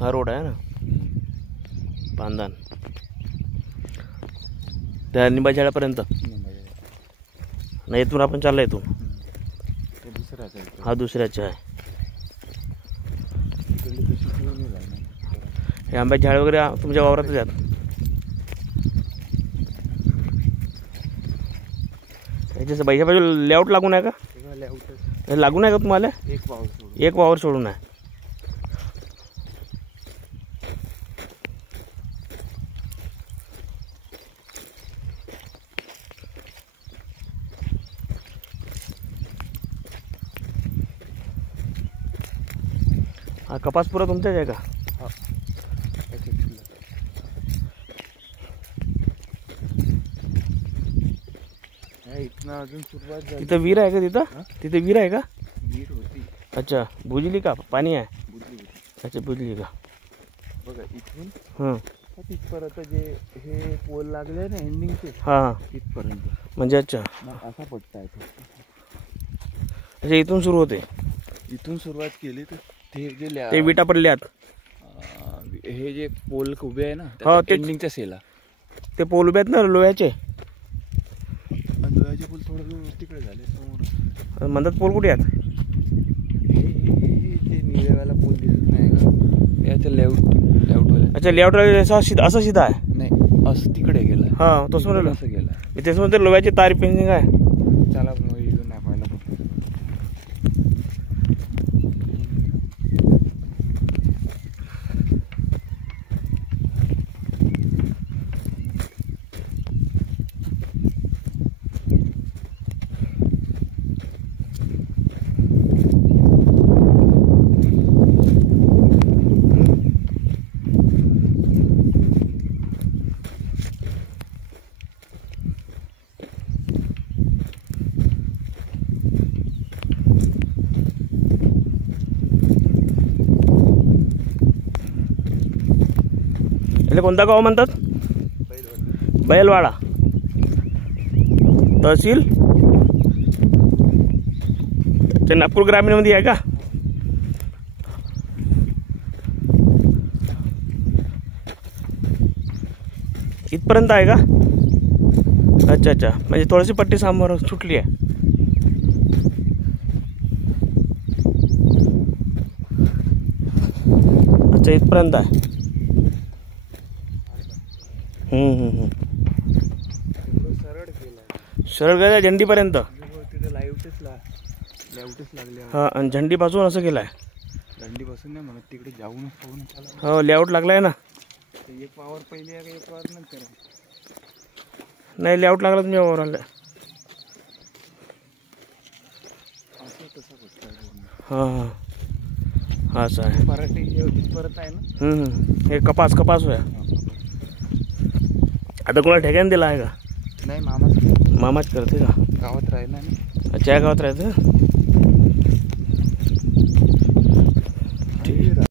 हा रोड आहे ना पांदान त्या निंबा झाडापर्यंत नाही, इथून आपण चालला इथून हा दुसऱ्याचा आहे. हे आंब्याचे झाड वगैरे तुमच्या वावरातच आहेत. याच्या बाईच्या बाजूला लेआउट लागून आहे का? हे लागून आहे का तुम्हाला? एक वावर सोडून आहे. हा कपास पुरा तुमचाच आहे का? अजून सुरुवात झाली. तिथं विहीर आहे का? तिथे विहीर आहे का? विहीर होती. अच्छा, बुजली का? पाणी आहे? बुजली. अच्छा, बुजली का? बघा इथून हां तिथपर्यंत जे हे पोल लागले ना एंडिंगचे, हां तिथपर्यंत म्हणजे. अच्छा, असा पट्टा आहे. अच्छा, इथून सुरू होते. इथून सुरुवात केली तर ते विटा पडल्यात. हे जे पोल उभे आहे ना, हो, ते एंडिंगच्या सेला ते पोल उभे आहेत ना लोह्याचे. लोह्याचे पोल थोडं तिकडे झाले समोर. म्हणतात पोल कुठे आहेत? हे जे निळेवाला पोल दिसत नाही का, याच्या लेआउटवाले. अच्छा, लेआउट असं सीधा आहे? नाही, असं तिकडे गेला. हां, तसं म्हणलं. असं गेला. मी तेच म्हणते लोह्याची तार पेंजिंग आहे. चला मग इथून नाही पाहिलं. याला कोणता गाव म्हणतात? बैलवाडा. तहसील ते नागपूर ग्रामीण मध्ये आहे का? इथपर्यंत आहे का? अच्छा अच्छा, म्हणजे थोडीशी पट्टी समोर सुटली आहे. अच्छा, इथपर्यंत आहे. सरळ गेला झंडीपर्यंत. हा, आणि झंडीपासून असं केलं आहे. झंडीपासून नाही म्हणत, तिकडे जाऊन हो, लेआउट लागलाय ना. एक वावर पहिले आहे का एक वावर नंतर? नाही, लेआउट लागला तुम्ही वावराला. हां हां, हा असं आहे. परत आहे ना. हे कपास होय. आता कोणाला ठेक्याने दिला आहे का? नाही, मामाच करते का? गावात राहिला ना. अच्छा, गावात राहते.